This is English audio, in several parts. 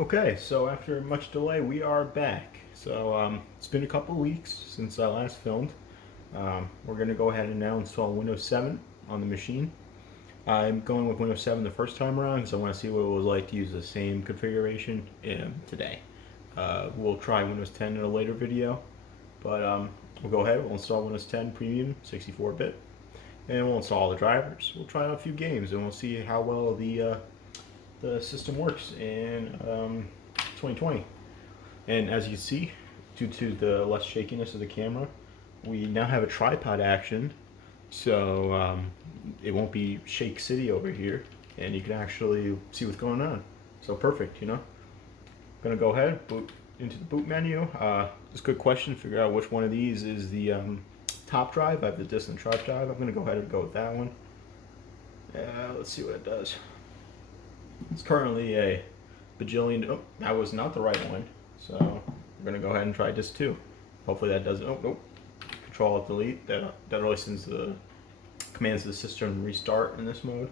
Okay, so after much delay, we are back. It's been a couple weeks since I last filmed. We're going to go ahead and now install Windows 7 on the machine. I'm going with Windows 7 the first time around because I want to see what it was like to use the same configuration today. We'll try Windows 10 in a later video, but we'll go ahead, we'll install Windows 10 Premium 64-bit, and we'll install the drivers. We'll try out a few games, and we'll see how well the system works in 2020. And as you see, due to the less shakiness of the camera, we now have a tripod action, so it won't be Shake City over here, and you can actually see what's going on. So perfect, you know. Gonna go ahead, boot into the boot menu. It's a good question to figure out which one of these is the top drive. I have the distant drive. I'm gonna go ahead and go with that one. Let's see what it does. It's currently a bajillion. Oh, that was not the right one. So we're gonna go ahead and try disk 2. Hopefully that doesn't. Oh, nope. Control Alt Delete. That really sends the commands to the system restart in this mode.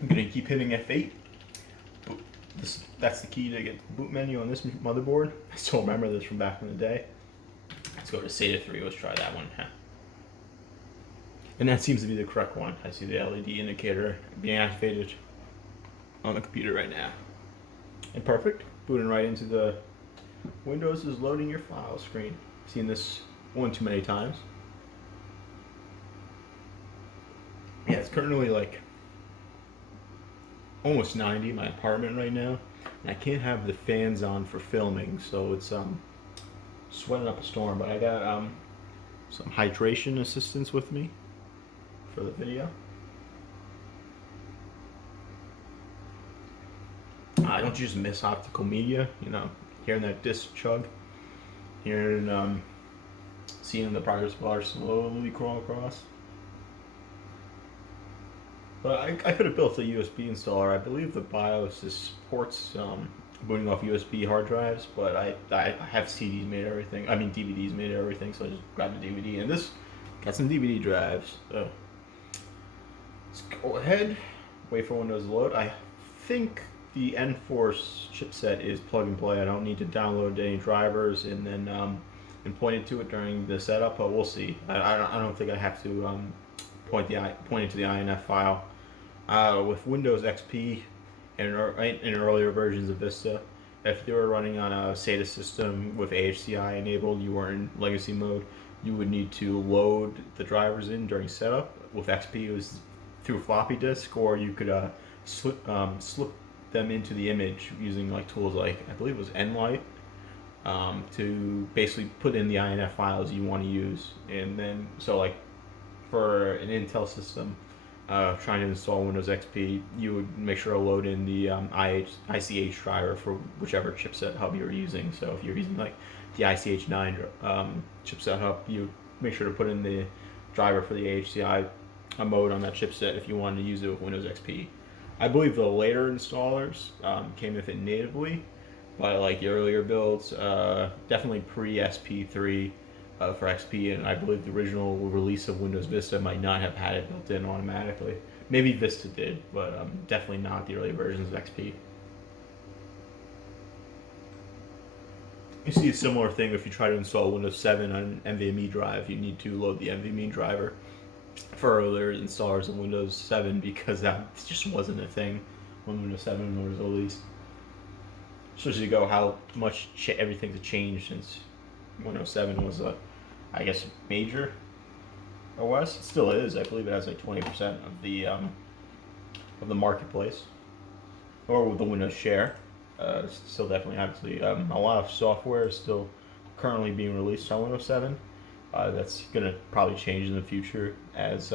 I'm gonna keep hitting F8. That's the key to get the boot menu on this motherboard. I still remember this from back in the day. Let's go to SATA 3. Let's try that one. And that seems to be the correct one. I see the LED indicator being activated on the computer right now. And perfect. Booting right into the Windows is loading your file screen. Seen this one too many times. Yeah, it's currently like almost 90 in my apartment right now. And I can't have the fans on for filming, so it's sweating up a storm. But I got some hydration assistance with me for the video. I don't just miss optical media, you know, hearing that disc chug, hearing, seeing the progress bar slowly crawl across. But I could have built a USB installer. I believe the BIOS supports booting off USB hard drives, but I have CDs made everything. I mean DVDs made everything, so I just grabbed a DVD. And this got some DVD drives. So let's go ahead, wait for Windows to load. I think the N-Force chipset is plug and play. I don't need to download any drivers and then and point it to it during the setup, but we'll see. I don't think I have to point it to the INF file. With Windows XP and in earlier versions of Vista, if you were running on a SATA system with AHCI enabled, you were in legacy mode, you would need to load the drivers in during setup. With XP, it was through a floppy disk, or you could slip them into the image using like tools like, I believe it was Nlight, to basically put in the INF files you want to use. And then, so like for an Intel system, trying to install Windows XP, you would make sure to load in the ICH driver for whichever chipset hub you're using. So if you're using like the ICH9 chipset hub, you make sure to put in the driver for the AHCI mode on that chipset if you wanted to use it with Windows XP. I believe the later installers came with it natively, but like the earlier builds, definitely pre-SP3 for XP, and I believe the original release of Windows Vista might not have had it built in automatically. Maybe Vista did, but definitely not the early versions of XP. You see a similar thing if you try to install Windows 7 on an NVMe drive. You need to load the NVMe driver for earlier installers of Windows 7 because that just wasn't a thing when Windows 7 was released. So to go how much everything's changed since Windows 7 was I guess major OS. It still is. I believe it has like 20% of the marketplace or with the Windows share. Still definitely obviously a lot of software is still currently being released on Windows 7. That's going to probably change in the future as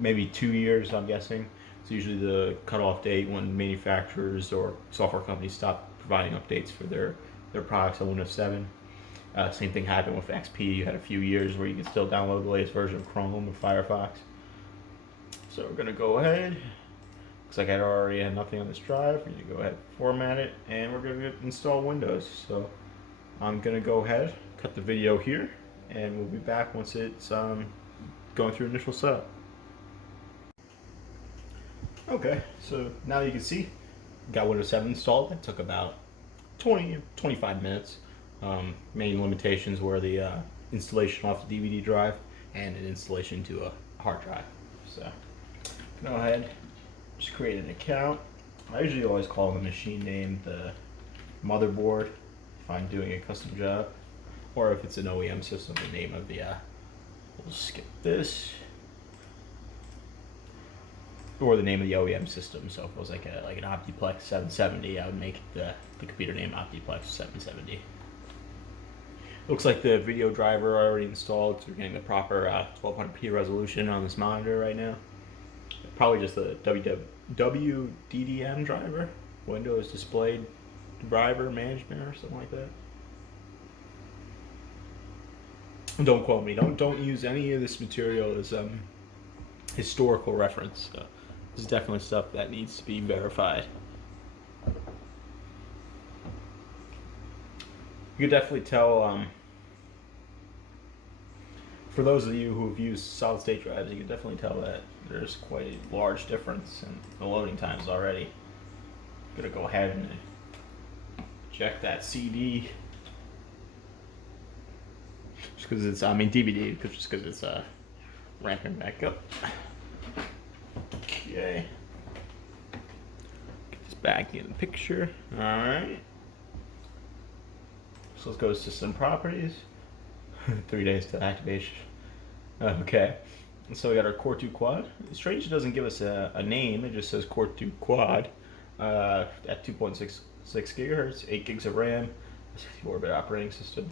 maybe 2 years, I'm guessing. It's usually the cutoff date when manufacturers or software companies stop providing updates for their products on Windows 7. Same thing happened with XP. You had a few years where you could still download the latest version of Chrome or Firefox. So we're going to go ahead. Looks like I already had nothing on this drive. We're going to go ahead and format it, and we're going to install Windows. So I'm going to go ahead, cut the video here, and we'll be back once it's going through initial setup. Okay, so now you can see, got Windows 7 installed. That took about 25 minutes. Main limitations were the installation off the DVD drive and an installation to a hard drive. So go ahead, just create an account. I usually always call the machine name the motherboard if I'm doing a custom job, or if it's an OEM system, the name of the. We'll skip this. Or the name of the OEM system. So if it was like an Optiplex 770, I would make the computer name Optiplex 770. Looks like the video driver already installed, so we're getting the proper 1200p resolution on this monitor right now. Probably just the WDDM driver, Windows Displayed Driver Management or something like that. Don't quote me. Don't use any of this material as historical reference. This is definitely stuff that needs to be verified. You could definitely tell, for those of you who have used solid state drives, you can definitely tell that there's quite a large difference in the loading times already. I'm gonna go ahead and check that CD. Just because it's, DVD, just because it's ramping back up. Okay. Get this back in the picture. Alright. So let's go to system properties. 3 days to activation. Okay. So we got our Core 2 Quad. It's strange it doesn't give us a name. It just says Core 2 Quad at 2.66 gigahertz, 8 gigs of RAM, 64-bit operating system.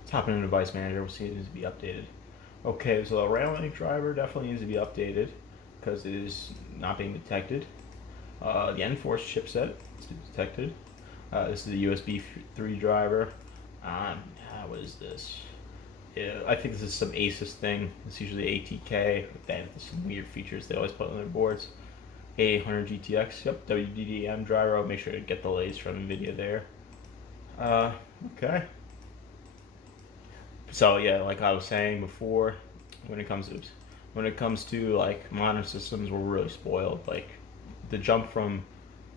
Let's hop into device manager. We'll see if it needs to be updated. Okay, so the Railing driver definitely needs to be updated because it is not being detected. The Enforce chipset is detected. This is the USB 3 driver. What is this? Yeah, I think this is some Asus thing. It's usually ATK. They have some weird features they always put on their boards. A800 GTX. Yep, WDDM driver. I'll make sure to get the latest from NVIDIA there. Okay. So yeah, like I was saying before, when it comes to like modern systems, we're really spoiled. Like the jump from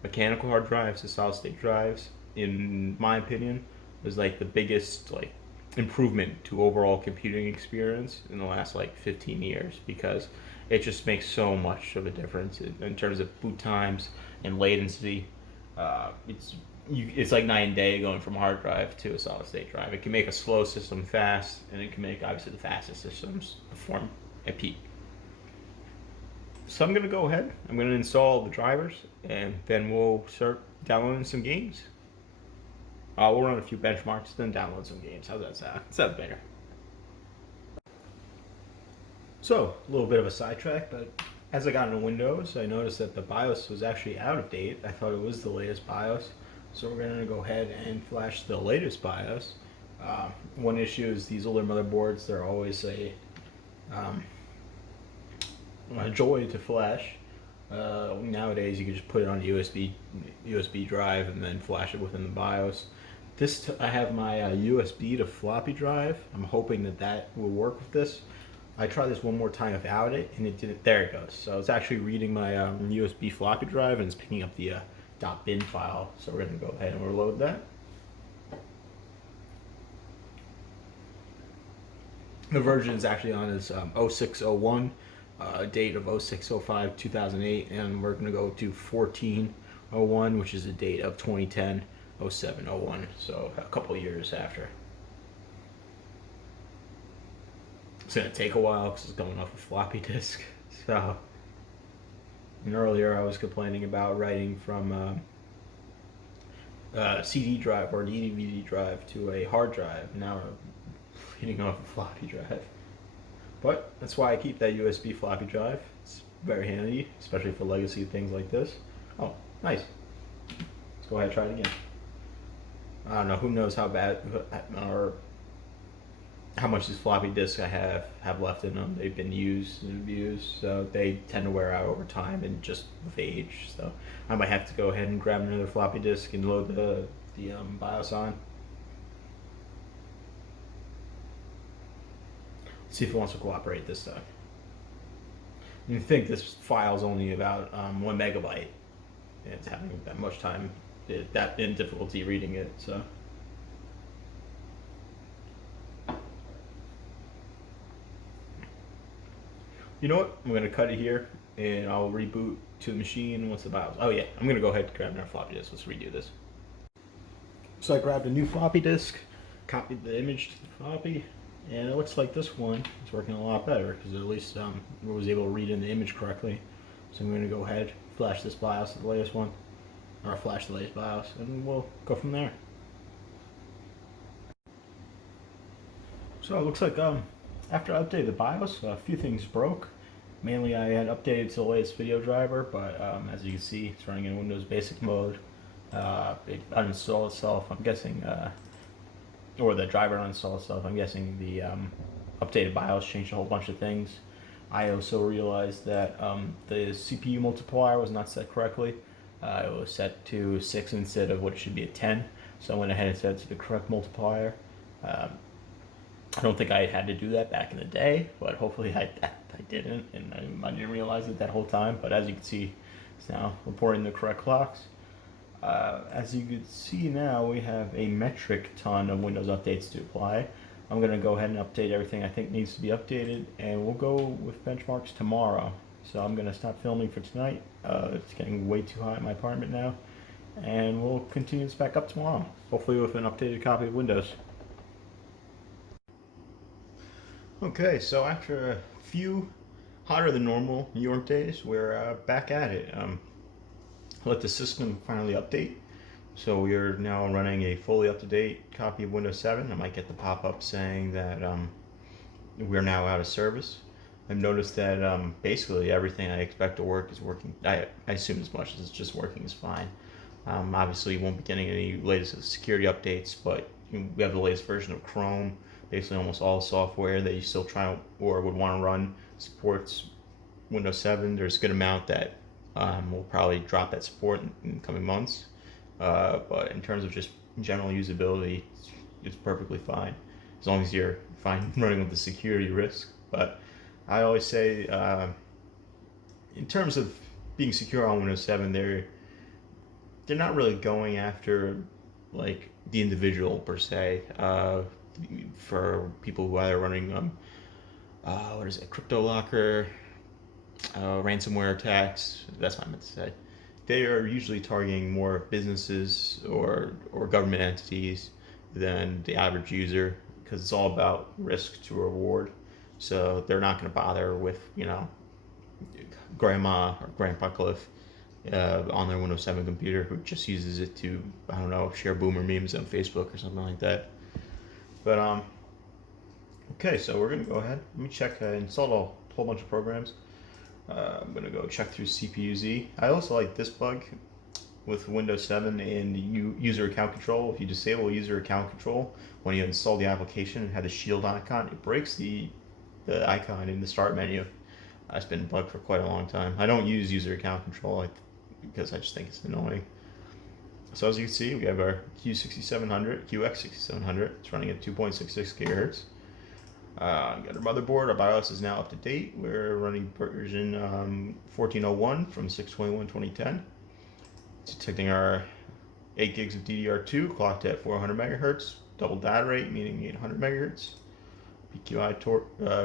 mechanical hard drives to solid state drives, in my opinion, was like the biggest like improvement to overall computing experience in the last like 15 years, because it just makes so much of a difference in terms of boot times and latency. It's like night and day going from a hard drive to a solid state drive. It can make a slow system fast, and it can make obviously the fastest systems perform at peak. So I'm gonna go ahead. I'm gonna install the drivers, and then we'll start downloading some games. We'll run a few benchmarks, then download some games. How's that sound? Sounds better. So a little bit of a sidetrack, but as I got into Windows, I noticed that the BIOS was actually out of date. I thought it was the latest BIOS. So we're going to go ahead and flash the latest BIOS. One issue is these older motherboards, they're always a joy to flash. Nowadays you can just put it on a USB drive and then flash it within the BIOS. I have my USB to floppy drive. I'm hoping that will work with this. I tried this one more time without it, and it didn't. There it goes. So it's actually reading my USB floppy drive, and it's picking up the .bin file. So we're going to go ahead and reload that. The version is actually on as 0601, date of 0605 2008, and we're going to go to 1401, which is a date of 2010 0701. So a couple years after. It's going to take a while because it's going off a floppy disk. So, and earlier I was complaining about writing from a CD drive or DVD drive to a hard drive. Now we're reading off a floppy drive. But that's why I keep that USB floppy drive. It's very handy, especially for legacy things like this. Oh, nice. Let's go ahead and try it again. I don't know, who knows how bad or how much these floppy disks I have left in them. They've been used and abused, so they tend to wear out over time and just with age. So I might have to go ahead and grab another floppy disk and load the BIOS on. See if it wants to cooperate this time. You think this file's only about 1 MB, and it's having that much time, that in difficulty reading it. So you know what? I'm gonna cut it here, and I'll reboot to the machine once the BIOS. Oh yeah, I'm gonna go ahead and grab another floppy disk. Let's redo this. So I grabbed a new floppy disk, copied the image to the floppy, and it looks like this one is working a lot better because at least I was able to read in the image correctly. So I'm gonna go ahead, flash this BIOS to the latest one, or flash the latest BIOS, and we'll go from there. So it looks like after I updated the BIOS, a few things broke. Mainly, I had updated to the latest video driver, but as you can see, it's running in Windows Basic mode. It uninstalled itself. I'm guessing, or the driver uninstalled itself. I'm guessing the updated BIOS changed a whole bunch of things. I also realized that the CPU multiplier was not set correctly. It was set to 6 instead of what it should be a 10. So I went ahead and set it to the correct multiplier. I don't think I had to do that back in the day, but hopefully I didn't, and I didn't realize it that whole time. But as you can see, it's now reporting the correct clocks. As you can see now, we have a metric ton of Windows updates to apply. I'm going to go ahead and update everything I think needs to be updated, and we'll go with benchmarks tomorrow. So I'm going to stop filming for tonight. It's getting way too hot in my apartment now, and we'll continue this back up tomorrow, hopefully with an updated copy of Windows. Okay, so after a few hotter than normal New York days, we're back at it. Let the system finally update. So we are now running a fully up-to-date copy of Windows 7. I might get the pop-up saying that we're now out of service. I've noticed that basically everything I expect to work is working. I assume as much as it's just working is fine. Obviously, you won't be getting any latest security updates, but we have the latest version of Chrome. Basically, almost all software that you still try or would want to run supports Windows 7. There's a good amount that will probably drop that support in coming months. But in terms of just general usability, it's perfectly fine as long as you're fine running with the security risk. But I always say, in terms of being secure on Windows 7, they're not really going after like the individual per se. For people who are running what is it, crypto locker, ransomware attacks. That's what I meant to say. They are usually targeting more businesses or government entities than the average user because it's all about risk to reward. So they're not going to bother with grandma or grandpa Cliff on their Windows 7 computer who just uses it to, I don't know, share boomer memes on Facebook or something like that. But okay, so we're gonna go ahead. Let me check. I installed a whole bunch of programs. I'm gonna go check through CPU-Z. I also like this bug with Windows 7 and user account control. If you disable user account control when you install the application and have the shield icon, it breaks the icon in the start menu. It's been a bug for quite a long time. I don't use user account control because I just think it's annoying. So as you can see, we have our QX6700. It's running at 2.66 gigahertz. Got our motherboard. Our BIOS is now up to date. We're running version 1401 from 6/21/2010. It's detecting our 8 gigs of DDR2 clocked at 400 megahertz. Double data rate, meaning 800 megahertz. PQI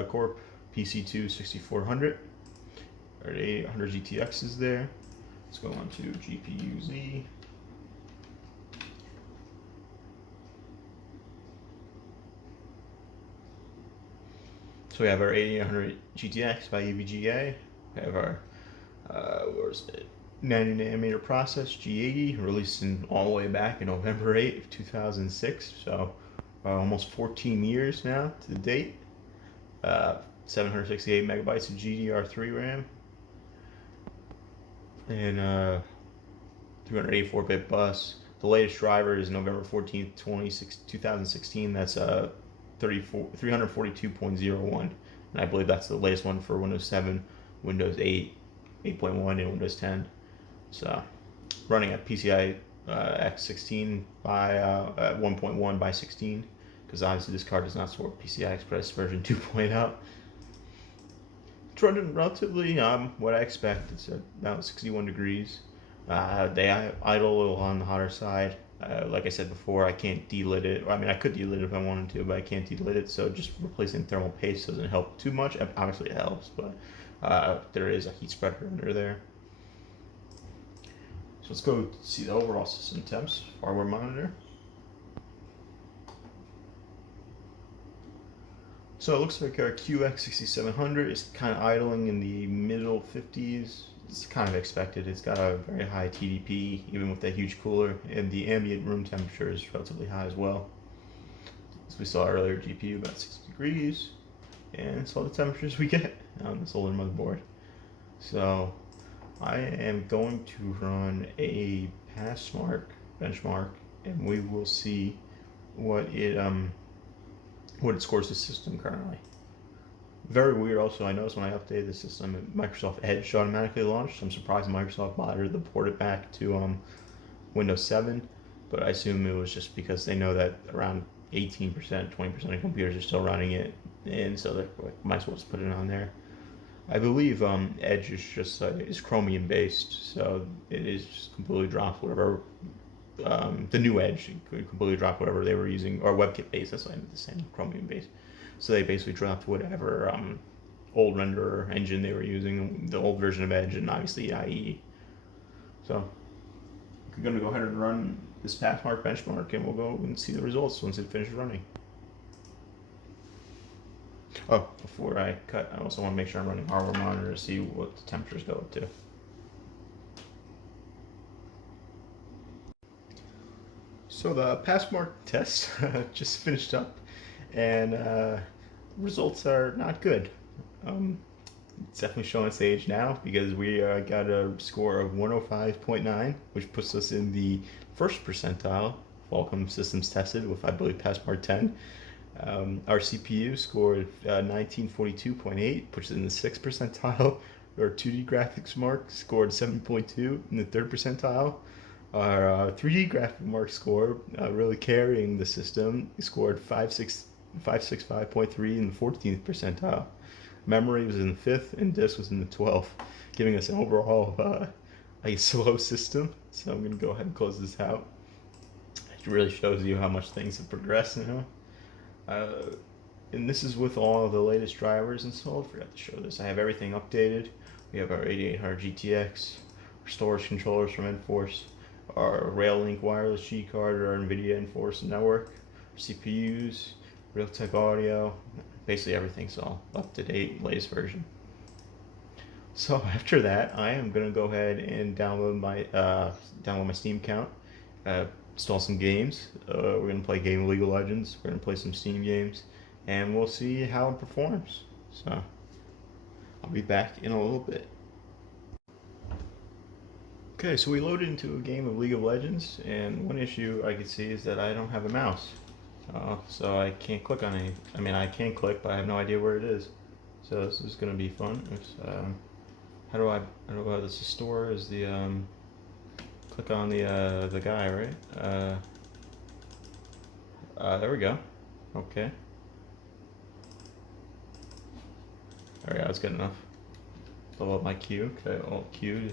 Corp PC2 6400. Our 800 GTX is there. Let's go on to GPU-Z. So we have our 8800 GTX by EVGA. We have our 90 nanometer process G80, released all the way back in November 8 of 2006. So almost 14 years now to the date. 768 megabytes of GDR3 RAM. And 284-bit bus. The latest driver is November 14th, 2016. That's 342.01, and I believe that's the latest one for Windows 7, Windows 8, 8.1, and Windows 10. So running at PCI X16 by 1.1 by 16, because obviously this card does not support PCI Express version 2.0. It's running relatively what I expect. It's about 61 degrees. They idle on the hotter side. Like I said before, I can't delit it. I mean, I could delit it if I wanted to, but I can't delit it. So just replacing thermal paste doesn't help too much. Obviously, it helps, but there is a heat spreader under there. So let's go see the overall system temps. Hardware monitor. So it looks like our QX6700 is kind of idling in the middle 50s. It's kind of expected. It's got a very high TDP, even with that huge cooler, and the ambient room temperature is relatively high as well. As we saw earlier, GPU about 60 degrees, and it's all the temperatures we get on this older motherboard. So I am going to run a Passmark benchmark, and we will see what it scores the system currently. Very weird also, I noticed when I updated the system, Microsoft Edge automatically launched. I'm surprised Microsoft bothered to port it back to Windows 7, but I assume it was just because they know that around 18%, 20% of computers are still running it, and so they might as well just put it on there. I believe Edge is just is Chromium based, so it is just completely dropped whatever the new Edge could completely drop whatever they were using, or WebKit based. That's why I meant the same Chromium based. So they basically dropped whatever old renderer engine they were using, the old version of Edge, and obviously IE. So we're going to go ahead and run this Pathmark benchmark, and we'll go and see the results once it finishes running. Oh, before I cut, I also want to make sure I'm running hardware monitor to see what the temperatures go up to. So the Passmark test just finished up, and results are not good. It's definitely showing its age now because we got a score of 105.9, which puts us in the first percentile. Qualcomm systems tested with, I believe, Passmark 10. Our CPU scored 1942.8, puts it in the 6th percentile. Our 2D graphics mark scored 7.2 in the 3rd percentile. Our 3D graphic mark score, really carrying the system, scored 565.3 in the 14th percentile. Memory was in the 5th, and disk was in the 12th, giving us an overall a slow system. So I'm going to go ahead and close this out. It really shows you how much things have progressed now. And this is with all of the latest drivers installed. Forgot to show this. I have everything updated. We have our 8800 GTX, our storage controllers from Enforce, our Rail-Link wireless G card, our NVIDIA Enforce network, CPUs, Realtek audio. Basically everything's all up to date, latest version. So after that, I am gonna go ahead and download my Steam account, install some games. We're gonna play a game of League of Legends. We're gonna play some Steam games, and we'll see how it performs. So I'll be back in a little bit. Okay, so we loaded into a game of League of Legends, and one issue I could see is that I don't have a mouse. So I can't click on any. I mean, I can click, but I have no idea where it is. So this is gonna be fun. How do I? This store is the click on the guy, right? There we go. Okay. There we go. That's good enough. Level up my Q. Okay, Alt Q.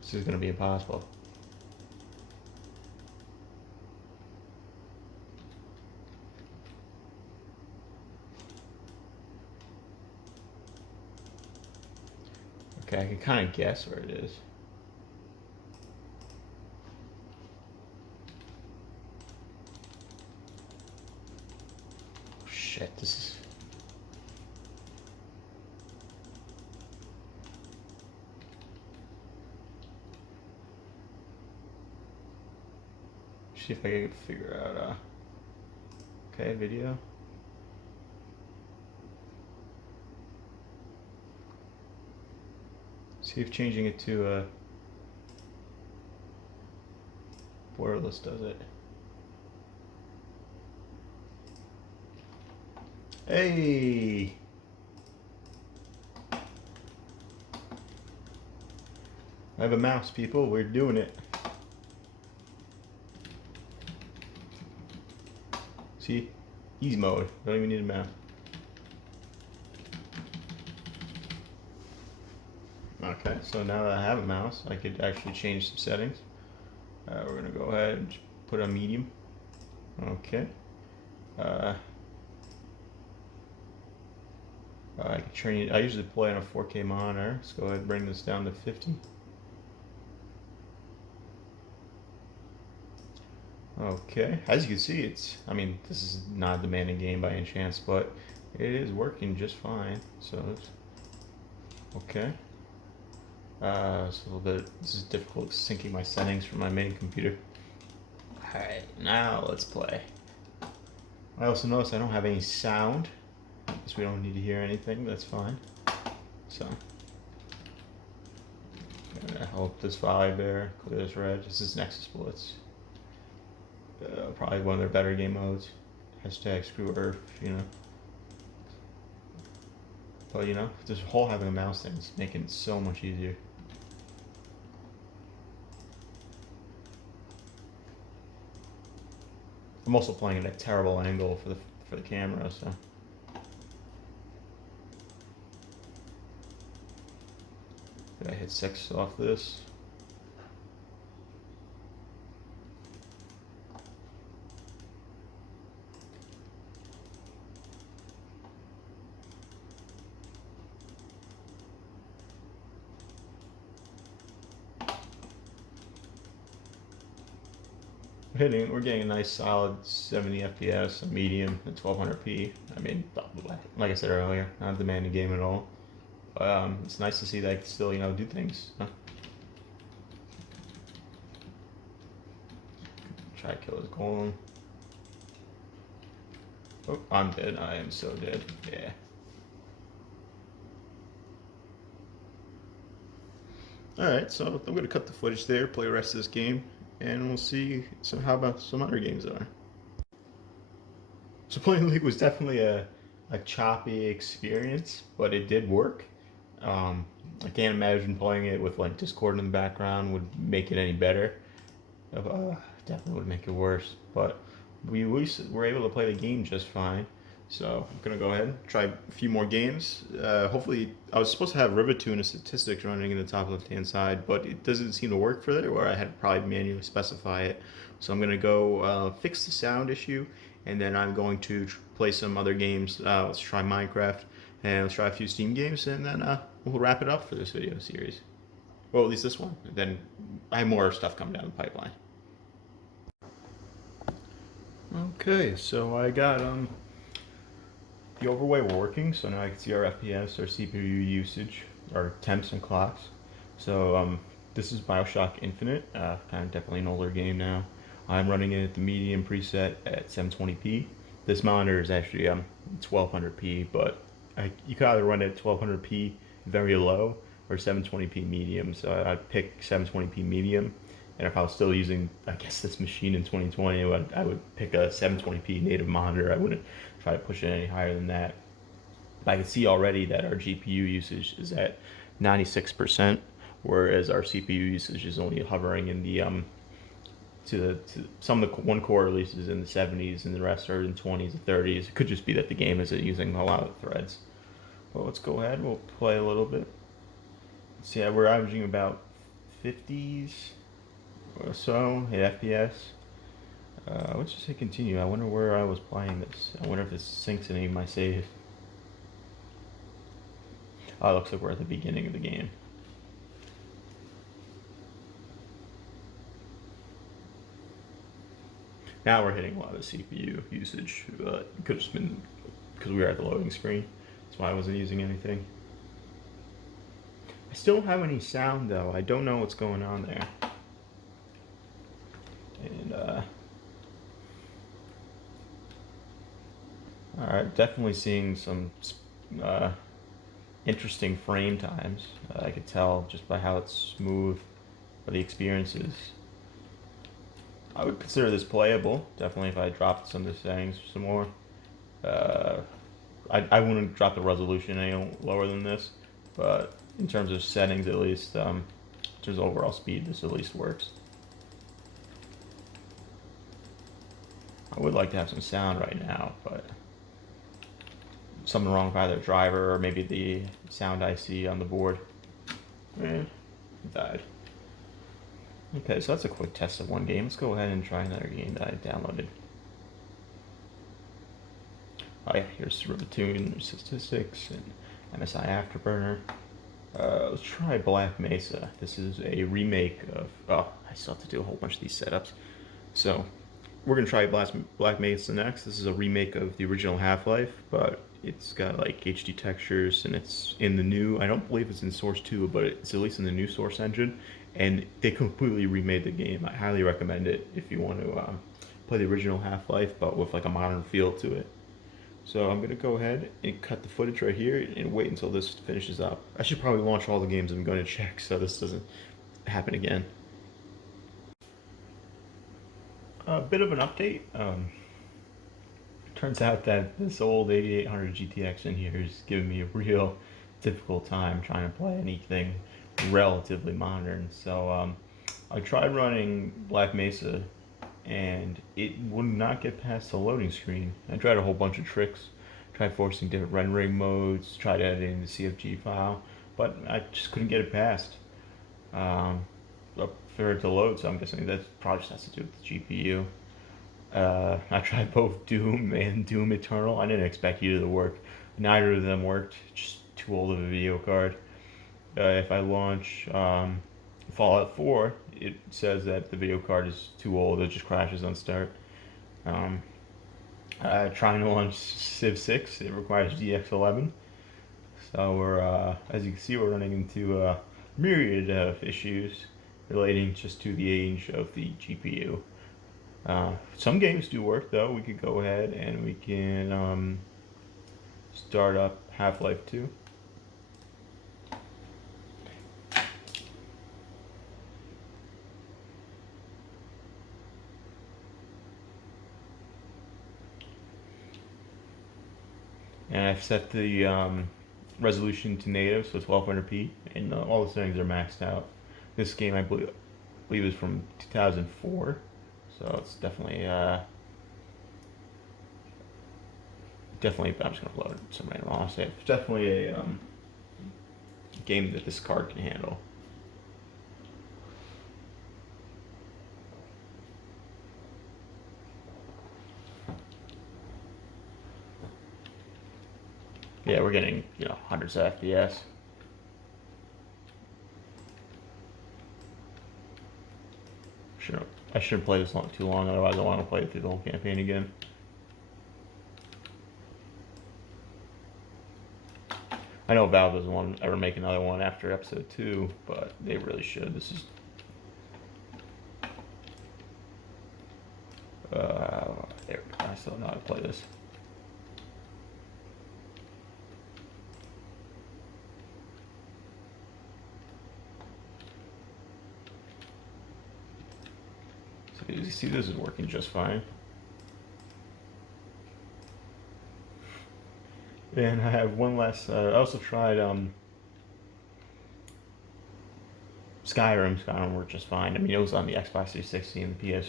This is gonna be impossible. Okay, I can kind of guess where it is. Oh, shit, this is... See if I can figure out, okay, video. See if changing it to borderless does it. Hey! I have a mouse, people. We're doing it. See? Easy mode. Don't even need a map. Okay, so now that I have a mouse, I could actually change some settings. We're gonna go ahead and put on medium. Okay. I can train. I usually play on a 4K monitor. Let's go ahead and bring this down to 50. Okay, as you can see, I mean, this is not a demanding game by any chance, but it is working just fine. So, okay. It's a little bit, this is difficult syncing my settings from my main computer. Alright, now let's play. I also notice I don't have any sound. Guess we don't need to hear anything, that's fine. So, I'm gonna help this vibe there, clear this red. This is Nexus Blitz. Probably one of their better game modes. Hashtag screw Earth, you know. But you know, this whole having a mouse thing is making it so much easier. I'm also playing at a terrible angle for the camera, so. Did I hit 6 off this? We're getting a nice solid 70 FPS, a medium, at 1200p. I mean, like I said earlier, not a demanding game at all. It's nice to see that I can still, you know, do things. Huh? Try to kill his golem. Oh, I'm dead. I am so dead. Yeah. Alright, so I'm going to cut the footage there, play the rest of this game, and we'll see how about some other games are. So playing League was definitely a choppy experience, but it did work. I can't imagine playing it with like Discord in the background would make it any better. Definitely would make it worse, but we were able to play the game just fine. So I'm gonna go ahead and try a few more games. Hopefully, I was supposed to have Rivetune and statistics running in the top left-hand side, but it doesn't seem to work for there, where I had to probably manually specify it. So I'm gonna go fix the sound issue, and then I'm going to play some other games. Let's try Minecraft, and let's try a few Steam games, and then we'll wrap it up for this video series. Well, at least this one. Then I have more stuff coming down the pipeline. Okay, so I got the overlay working, so now I can see our FPS, our CPU usage, our temps and clocks. So this is BioShock Infinite, kind of definitely an older game now. I'm running it at the medium preset at 720p. This monitor is actually 1200p, but you can either run it at 1200p very low or 720p medium. So I'd pick 720p medium. And if I was still using, I guess, this machine in 2020, I would pick a 720p native monitor. I wouldn't try to push it any higher than that. But I can see already that our GPU usage is at 96%, whereas our CPU usage is only hovering in the to some of the one core releases in the 70s, and the rest are in 20s and 30s. It could just be that the game isn't using a lot of threads. Well, let's go ahead. We'll play a little bit. See, we're averaging about 50s or so at FPS. Let's just hit continue. I wonder where I was playing this. I wonder if this syncs in any of my saves. Oh, it looks like we're at the beginning of the game. Now we're hitting a lot of CPU usage. It could have just been because we were at the loading screen. That's why I wasn't using anything. I still don't have any sound though. I don't know what's going on there. And alright, definitely seeing some interesting frame times. I could tell just by how it's smooth, or the experience is. I would consider this playable, definitely, if I dropped some of the settings some more. I wouldn't drop the resolution any lower than this, but in terms of settings at least, in terms of overall speed, this at least works. I would like to have some sound right now, but something wrong with either driver or maybe the sound IC on the board. It died. Okay, so that's a quick test of one game. Let's go ahead and try another game that I downloaded. Oh yeah, here's Rivatoon, Statistics, and MSI Afterburner. Let's try Black Mesa. This is a remake of... Oh, I still have to do a whole bunch of these setups. So, we're going to try Black Mesa next. This is a remake of the original Half-Life, but it's got like HD textures, and it's in the new... I don't believe it's in Source 2, but it's at least in the new Source engine. And they completely remade the game. I highly recommend it if you want to play the original Half-Life, but with like a modern feel to it. So I'm going to go ahead and cut the footage right here and wait until this finishes up. I should probably launch all the games I'm going to check so this doesn't happen again. A bit of an update. Turns out that this old 8800 GTX in here is giving me a real difficult time trying to play anything relatively modern. So I tried running Black Mesa and it would not get past the loading screen. I tried a whole bunch of tricks, tried forcing different rendering modes, tried editing the CFG file, but I just couldn't get it past for it to load, so I'm guessing that probably just has to do with the GPU. I tried both Doom and Doom Eternal. I didn't expect either to work. Neither of them worked, just too old of a video card. If I launch Fallout 4, it says that the video card is too old, it just crashes on start. Trying to launch Civ 6, it requires DX11. So we're, as you can see, we're running into a myriad of issues relating just to the age of the GPU. Some games do work though. We could go ahead and we can start up Half-Life 2. And I've set the resolution to native, so 1200p, and all the settings are maxed out. This game, I believe is from 2004, so it's definitely, I'm just gonna load some random. I'll say it's definitely a game that this card can handle. Yeah, we're getting, hundreds of FPS. I shouldn't play this too long, otherwise I want to play it through the whole campaign again. I know Valve doesn't want to ever make another one after episode 2, but they really should. This is... there, I still know how to play this. So you see this is working just fine. And I have one last, I also tried Skyrim. Skyrim worked just fine. I mean, it was on the Xbox 360 and the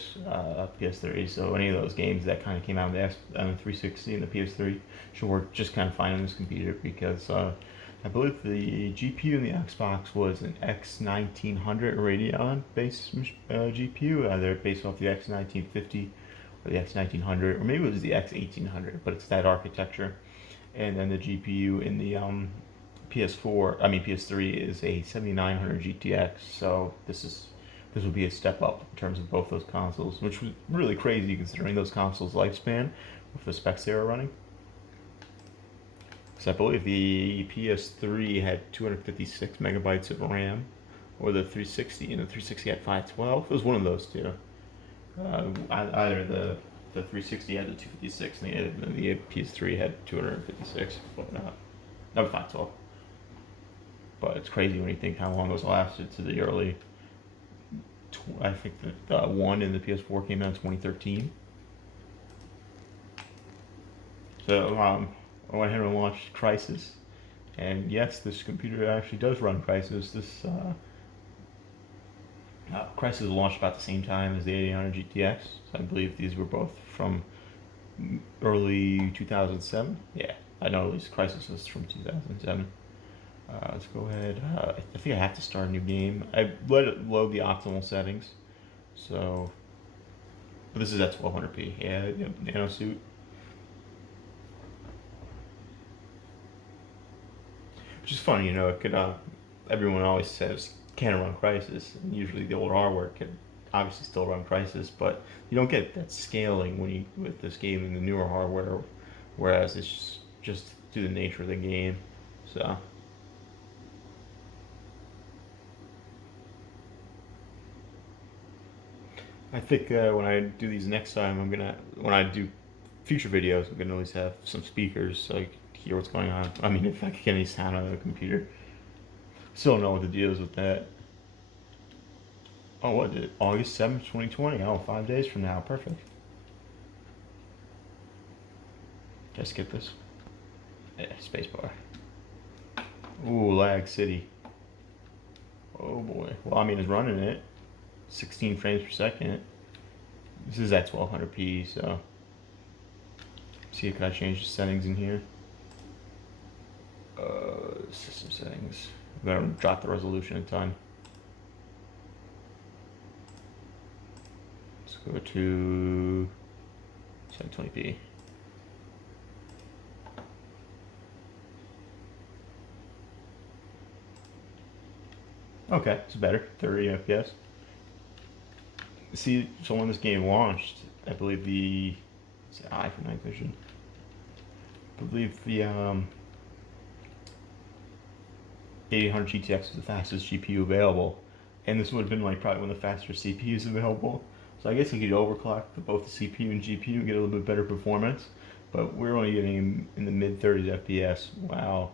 PS3, so any of those games that kind of came out on the 360 and the PS3 should work just kind of fine on this computer, because I believe the GPU in the Xbox was an X1900 Radeon based GPU, either based off the X1950 or the X1900, or maybe it was the X1800, but it's that architecture. And then the GPU in the PS3 is a 7900 GTX. So this would be a step up in terms of both those consoles, which was really crazy considering those consoles' lifespan with the specs they were running. So I believe the PS3 had 256 megabytes of RAM, or the 360, and the 360 had 512. It was one of those two. Either the 360 had the 256, and the PS3 had 256, but not 512. But it's crazy when you think how long those lasted to the early. I think the one in the PS4 came out in 2013. So I went ahead and launched Crysis, and yes, this computer actually does run Crysis. This Crysis was launched about the same time as the 8800 GTX. So I believe these were both from early 2007. Yeah, I know at least Crisis is from 2007. Let's go ahead. I think I have to start a new game. I let it load the optimal settings. So, but this is at 1200p. Yeah, yep, Nano Suit. Which is funny, it could. Everyone always says can it run Crisis, and usually the older hardware can obviously still run Crisis, but you don't get that scaling when you with this game in the newer hardware. Whereas it's just due to the nature of the game. So I think when I do these next time, when I do future videos, I'm gonna at least have some speakers so I can hear what's going on. I mean, if I can get any sound out of the computer. Still don't know what the deal is with that. Oh, what did it? August 7th, 2020. Oh, 5 days from now. Perfect. Just skip this. Yeah, spacebar. Ooh, lag city. Oh boy. Well, I mean, it's running it. 16 frames per second. This is at 1200p, so. See, can I change the settings in here? System settings. I'm gonna drop the resolution a ton. Let's go to 720p. Okay, it's better. 30 FPS. See, so when this game launched, I believe it's the I for night vision. I believe the 8800 GTX was the fastest GPU available, and this would have been like probably one of the faster CPUs available. So I guess you could overclock both the CPU and GPU and get a little bit better performance. But we're only getting in the mid 30s FPS while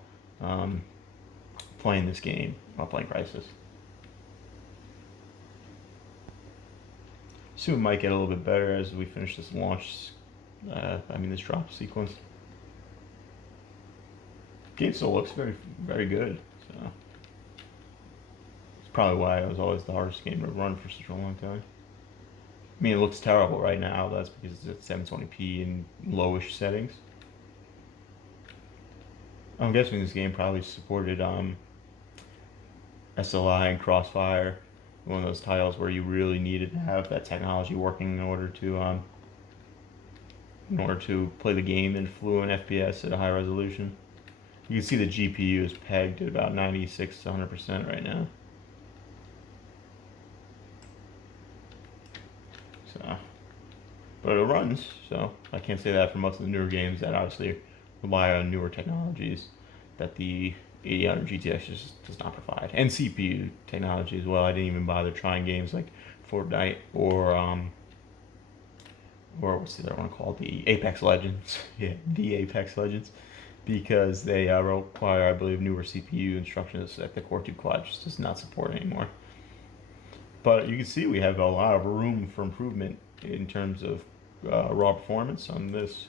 playing this game while playing Crisis. Soon might get a little bit better as we finish this launch. This drop sequence. Game still looks very, very good. So it's probably why it was always the hardest game to run for such a long time. I mean, it looks terrible right now. That's because it's at 720p in lowish settings. I'm guessing this game probably supported SLI and Crossfire, one of those titles where you really needed to have that technology working in order to play the game in fluent FPS at a high resolution. You can see the GPU is pegged at about 96 to 100% right now. So, but it runs, so I can't say that for most of the newer games that obviously rely on newer technologies that the 8000 GTX just does not provide, and CPU technology as well. I didn't even bother trying games like Fortnite or what's the other one called? The Apex Legends. Yeah, the Apex Legends, because they require, I believe, newer CPU instructions that the Core 2 Quad just does not support anymore. But you can see we have a lot of room for improvement in terms of raw performance on this,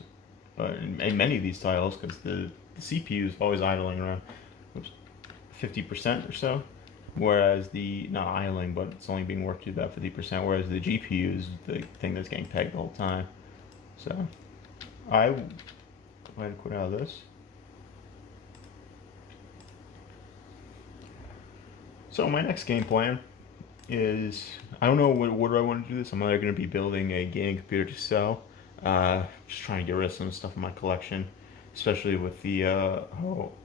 in many of these titles, because the CPU is always idling around 50% or so, whereas not idling, but it's only being worked to about 50%, whereas the GPU is the thing that's getting pegged the whole time. So I go ahead and quit out of this. So my next game plan is, I don't know what order I want to do this. I'm either going to be building a gaming computer to sell, just trying to get rid of some stuff in my collection, especially with the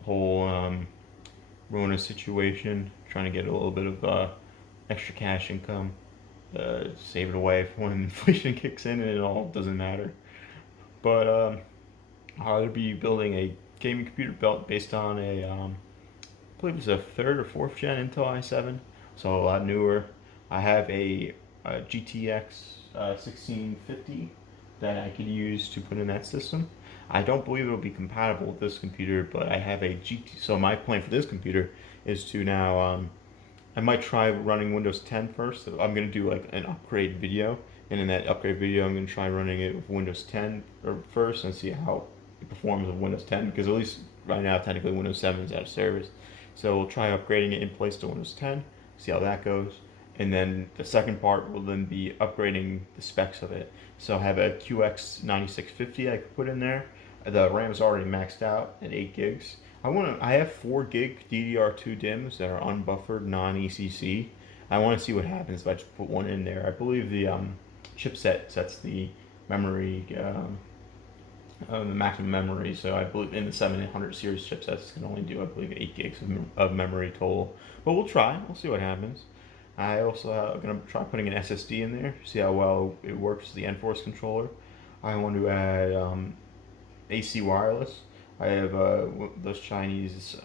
whole Rona situation, trying to get a little bit of extra cash income, save it away for when inflation kicks in and it all doesn't matter. But I'll either be building a gaming computer built based on I believe it's a third or fourth gen Intel i7, so a lot newer. I have a GTX 1650 that I could use to put in that system. I don't believe it'll be compatible with this computer, but I have a GT. So my plan for this computer is to now. I might try running Windows 10 first. So I'm gonna do like an upgrade video, and in that upgrade video, I'm gonna try running it with Windows 10 first and see how it performs with Windows 10. Because at least right now, technically Windows 7 is out of service. So we'll try upgrading it in place to Windows 10, see how that goes, and then the second part will then be upgrading the specs of it. So I have a QX 9650 I could put in there. The RAM is already maxed out at 8 gigs. I have 4 gig DDR2 DIMMs that are unbuffered, non-ECC. I want to see what happens if I just put one in there. I believe the chipset sets the memory, the maximum memory. So I believe in the 7800 series chipsets can only do, I believe, 8 gigs of memory total. But we'll try. We'll see what happens. I also gonna try putting an SSD in there, see how well it works. The Enforce controller. I want to add AC wireless. I have those Chinese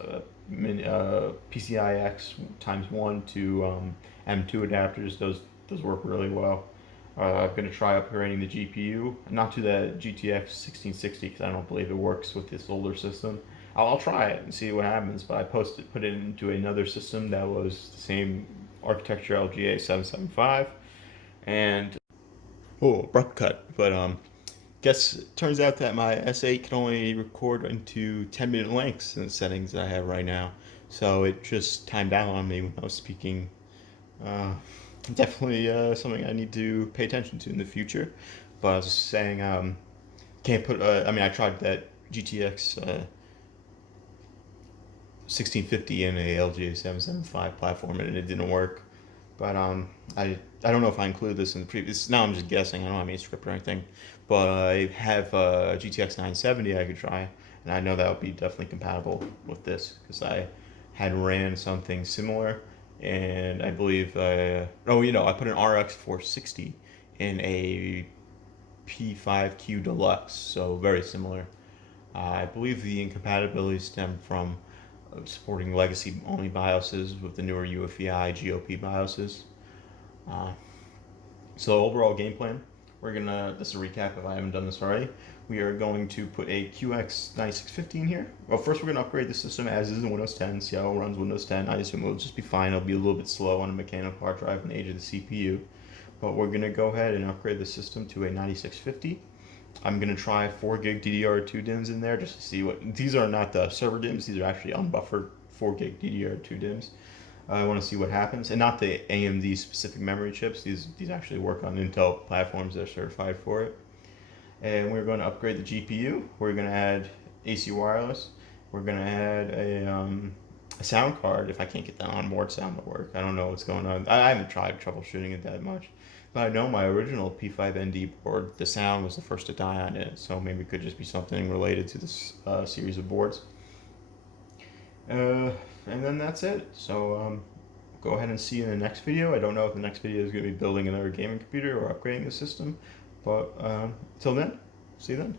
PCI X times 1 to M2 adapters. Those work really well. I'm going to try upgrading the GPU, not to the GTX 1660 because I don't believe it works with this older system. I'll try it and see what happens, but I put it into another system that was the same architecture, LGA 775, and abrupt cut. But guess it turns out that my S8 can only record into 10-minute lengths in the settings that I have right now. So it just timed out on me when I was speaking. Uh, Definitely something I need to pay attention to in the future. But I was saying, can't put. I mean, I tried that GTX 1650 in a LGA 775 platform and it didn't work. But I don't know if I include this in the previous. Now I'm just guessing. I don't have any script or anything. But I have a GTX 970 I could try, and I know that would be definitely compatible with this because I had ran something similar, and I believe. I put an RX 460 in a P5Q Deluxe, so very similar. I believe the incompatibility stemmed from supporting legacy only BIOSes with the newer UEFI GOP BIOSes. Uh, so overall game plan, this is a recap if I haven't done this already. We are going to put a QX 9650 in here. Well, first we're going to upgrade the system as is in Windows 10, see how it runs Windows 10. I assume it'll just be fine. It'll be a little bit slow on a mechanical hard drive in the age of the CPU. But we're going to go ahead and upgrade the system to a 9650. I'm going to try 4 gig DDR2 DIMMs in there just to see what. These are not the server DIMMs, these are actually unbuffered 4 gig DDR2 DIMMs. I want to see what happens, and not the AMD specific memory chips. These actually work on Intel platforms that are certified for it. And we're going to upgrade the GPU. We're going to add AC wireless. We're going to add a sound card if I can't get the onboard sound to work. I don't know what's going on. I haven't tried troubleshooting it that much. But I know my original P5ND board, the sound was the first to die on it, so maybe it could just be something related to this series of boards. And then that's it. So go ahead and see you in the next video. I don't know if the next video is going to be building another gaming computer or upgrading the system, but till then, see you then.